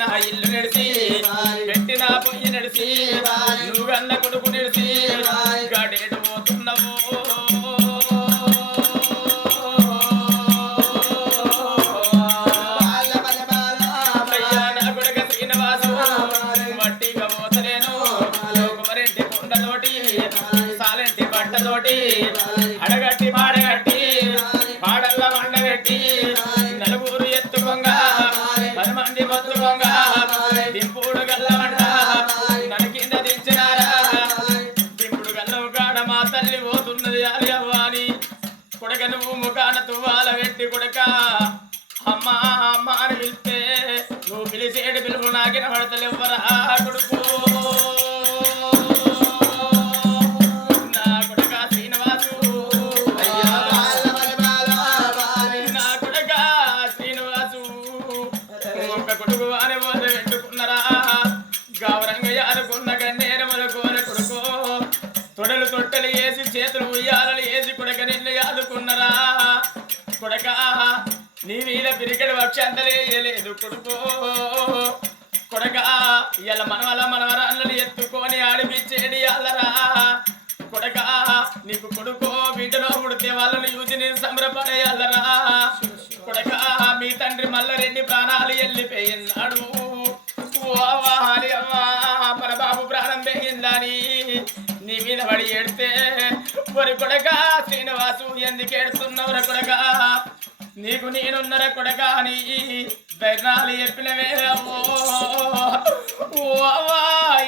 కట్టిన ఇల్లు నడిచి పెట్టిన పొయ్యి నడిచి నువ్వు కన్న కొడుకు నడిచి గడేడు పోతున్నావు అయ్యా నా కొడుక శ్రీనివాసు మట్టిగా పోతలేను కుమరింటి కుండతోటి సాలెంటి బట్టతోటి అడగట్టి మాడగట్టి పాడల్ల మండగట్టి నలుగురు ఎత్తుకొంగ 10 మంది బతుకొంగ దింపుడు గల్లమంట నన్ను కింద దించినారా దింపుడు గల్లవు కాడ మా తల్లి పోతున్నది అని అవ్వాని కొడక నువ్వు ముఖాన తువ్వాల పెట్టి కొడక అమ్మా అమ్మ అని పిలిస్తే నువ్వు పిలిచేడు పిలుపు నాకిన పడతలేవ్వరా కొడుకు తొడలు తొట్టెలు వేసి చేతులు ఉయ్యాలలు వేసి కొడక నిన్ను యాదుకున్నరా కొడక నీ మీద పిరికెడు వక్షంతలు వేయలేదు కొడుకో కొడక ఇలా మనవరాళ్ళని ఎత్తుకొని ఆడిపించేది అల్లరా కొడక నీకు కొడుకో వీటిలో పుడితే వాళ్ళని చూసి నేను సంబరపడేయాలరా కొడక మీ తండ్రి మల్లారెడ్డి ప్రాణాలు వెళ్ళిపోయినాడు మన బాబు ప్రాణం పెరిగిందని నీ మీద పడి ఏడితే ఒరి కొడక శ్రీనివాసు ఎందుకు ఏడుతున్నావురా కొడక నీకు నేనున్నర కొడక అని ధైర్యాలు చెప్పినవే అవ్వా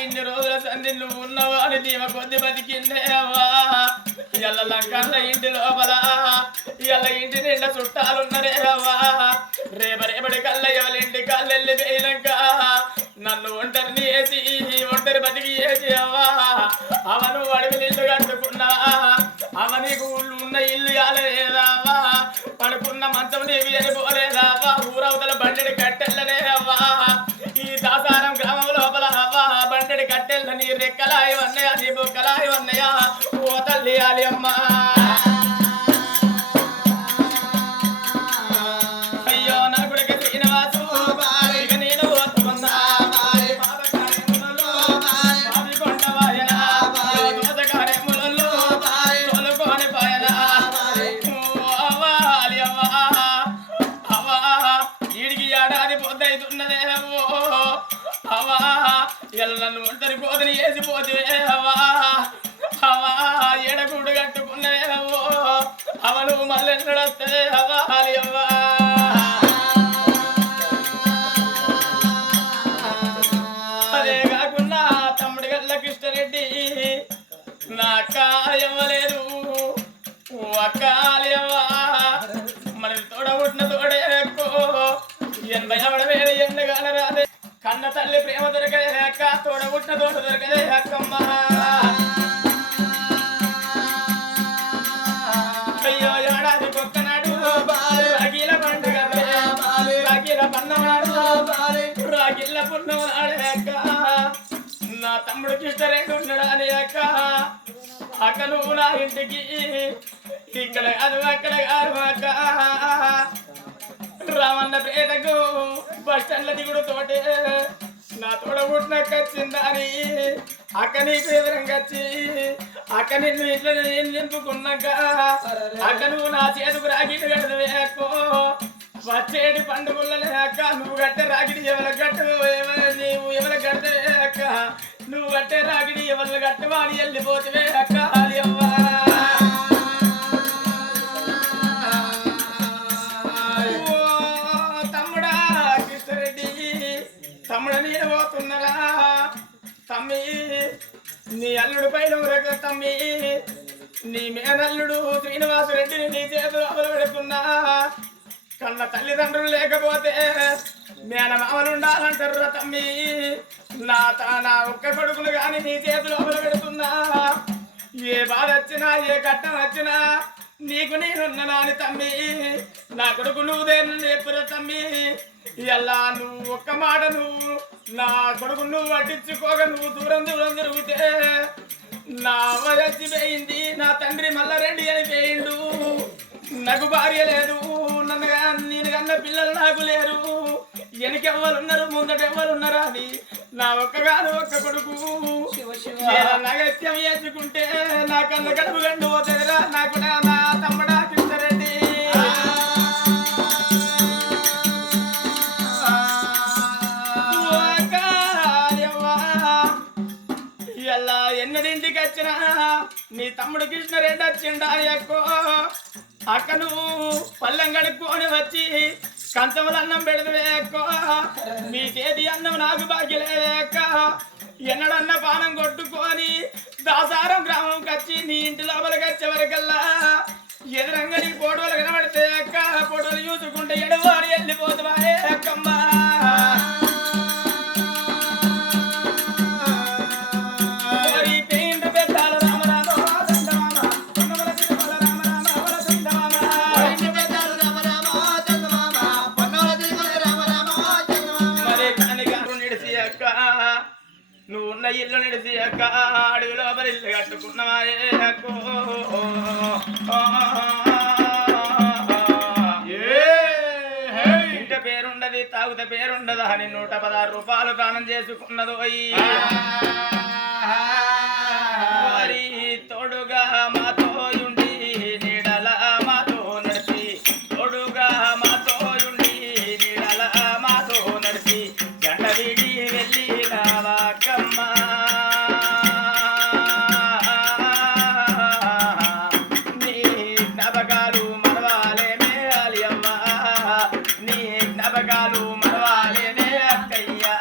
ఇన్ని రోజుల సంధి నువ్వు ఉన్నావు అని దీవ కొద్ది బతికిందే అవ్వా ఇళ్ళ లంకల్ల ఇంటి లోపల ఇళ్ళ ఇంటి నిండా చుట్టాలున్నరే అవ్వా రేపటి కల్ల ఎవరింటి కళ్ళు వెళ్ళిపోయినాక నన్ను ఒంటరిని వేసి ఒంటరి బతికి వేసి అవ్వా అవను అడవి ఇల్లు కట్టుకున్నా అవ నీకు ఉన్న ఇల్లు యాలేదావా పడుకున్న మంచం నీవి అని పోలేదావా ఊరవతల బండెడి కట్టెళ్ళనే అవ్వా ఈ దాసారం గ్రామం లోపల అవ్వా బండెడి కట్టెళ్ళ నీ రెక్కలాయి వన్నయా నీ బొక్కలాయి వన్నయా ఓ తల్లి ఆలి అమ్మా నన్ను ఒంటరి కోదని వేసిపోతే అవా అవా ఎడగూడు కట్టుకున్నవే అవో అవను మళ్ళెన్నడొస్తే అవ్వాలి అవ్వా అదే కాకుండా తమ్ముడి గల్ల కృష్ణరెడ్డి నా కాయవ్వలేదు అక్కాలి అవ్వా మనకి తోడబుట్టిన తోడే ఎక్కువ 80 అవడమేది ఎండగాన రాదే కన్న తల్లి ప్రేమ దొరకదే అక్క తోడబుట్టిన తోట దొరకదే అక్కమ్మ అయ్యో ఏడాది కొక్కనాడు రాగిల పండుగ రాగిల పన్నవాడు రాగిళ్ళ పున్నవాడే అక్క నా తమ్ముడు కృష్ణరెడ్డి ఉన్నాడు అని అక్క అక్క నువ్వు నా ఇంటికి ఇక్కడ కాదు అక్కడ కాదు అక్క రామన్న పేదకు బస్ స్టాండ్ల దిగుడు తోటే నా తోడబుట్టినక్క వచ్చిందని అక్క నీకు ఎదురంగా వచ్చి అక్క నిన్ను ఇంట్లో నేను నింపుకున్నాక అక్క నువ్వు నా చేతుకు రాగిడి కడదవే అక్కో వచ్చేటి పండుగలే అక్క నువ్వు కట్టే రాగిడి ఎవరి కట్టు నీవు ఎవరి కడతవే అక్క నువ్వు కట్టే రాగిడి ఎవరి కట్టవా అని వెళ్ళిపోతువే అక్క అది అవ్వా తమ్ముడని పోతున్నారా తమ్మి నీ అల్లుడు పైన తమ్మి నీ మేనల్లుడు శ్రీనివాసరెడ్డిని నీ చేతులు అమలు పెడుతున్నా కన్న తల్లిదండ్రులు లేకపోతే మేనమామలు ఉండాలంటారు తమ్మి నా ఒక్క కొడుకులు కానీ నీ చేతులు అమలు పెడుతున్నా ఏ బాధ వచ్చినా ఏ కట్టం వచ్చినా నీకు నేనున్నా అని తమ్మి నా కొడుకు నువ్వు దేని ఎప్పుడు తమ్మి ఇలా నువ్వు ఒక్క మాట నువ్వు నా కొడుకు నువ్వు పట్టించుకోగా నువ్వు దూరం దూరం తిరిగితే నా అవ్వ చచ్చిపోయింది నా తండ్రి మల్లారెడ్డి అని పోయిండు నాకు భార్య లేదు నేను కన్న పిల్లలు నాకు లేరు వెనకెవ్వరున్నారు ముందటెవ్వరున్నారా అని నా ఒక్కగాను ఒక్క కొడుకు నగత్యం వేసుకుంటే నా కళ్ళ కడుపు గండు పోతుందిరా నాకు నా తమ్ముడా కృష్ణరెడ్డి ఇలా ఎన్నడింటికి వచ్చినా నీ తమ్ముడు కృష్ణరెడ్డి వచ్చిండా ఎక్కువ అక్కను పల్లెం కడుక్కొని వచ్చి కంచముల అన్నం పెడదవే ఎక్కువ నీ చేతి అన్నం నాకు బాగ్యలేక ఎన్నడన్న పానం కొట్టుకొని దాసారం గ్రామంకి వచ్చి నీ ఇంటి లోపలికి వచ్చే వరకల్లా ఎదురంగా నీ ఫోటోలు కనబడితే అక్క ఫోటోలు చూసుకుంటే ఎడవాడు వెళ్ళిపోతావా అక్కమ్మా నువ్వు ఉన్న ఇల్లు నిడిసి అక్క అడుగు లోపల ఇల్లు కట్టుకున్నావాయే అక్కో ఇంట పేరుండది తాగుతే పేరుండదు అని 116 రూపాయలు దానం చేసుకున్నదు మరి తోడుగా మాతో ఉండి నీడల మాతో నడిచి తోడుగా మాతో ఉండి నీడల మాతో నడిచి గంట వీడి వెళ్ళి రావాకమ్మా నీ జ్ఞాపకాలు మరవాలేమే అలియమ్మా నీ జ్ఞాపకాలు మరవాలేమే అక్కయ్యా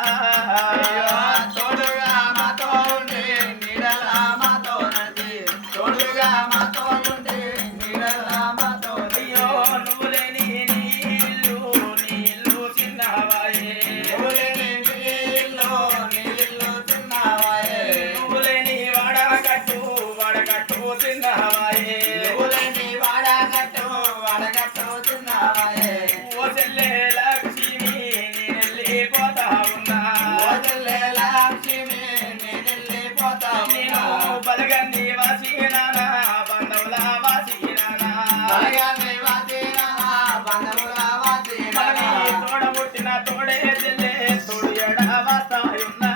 తోడుగా మాతో ఉండి నీడల మాతో నడిచి తోడుగా మాతో ఉండి నీడల మాతో అయ్యో నువ్వు లేని నీళ్ళు చిన్నవాయే నువ్వు లేని నువ్వు లేని వాడగట్టు చిన్నవాయే ఓ చెల్లె లక్ష్మి నేనెళ్ళిపోతా ఉన్నా నేను బలగన్ని వాసినానా బంధువుల వాసినానా తోడబుట్టిన తోడే చెల్లె తోడు ఎడ వాస్తాయున్నా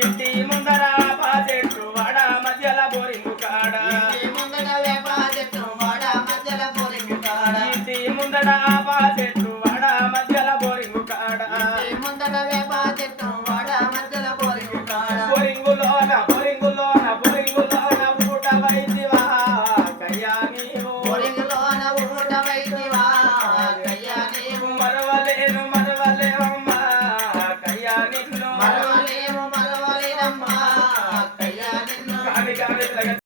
ఇంటి ముందర బాజెట్టు వాడ మధ్యల బోరింగు కాడ ఇంటి ముందర బాజెట్టు వాడ మధ్యల బోరింగు కాడ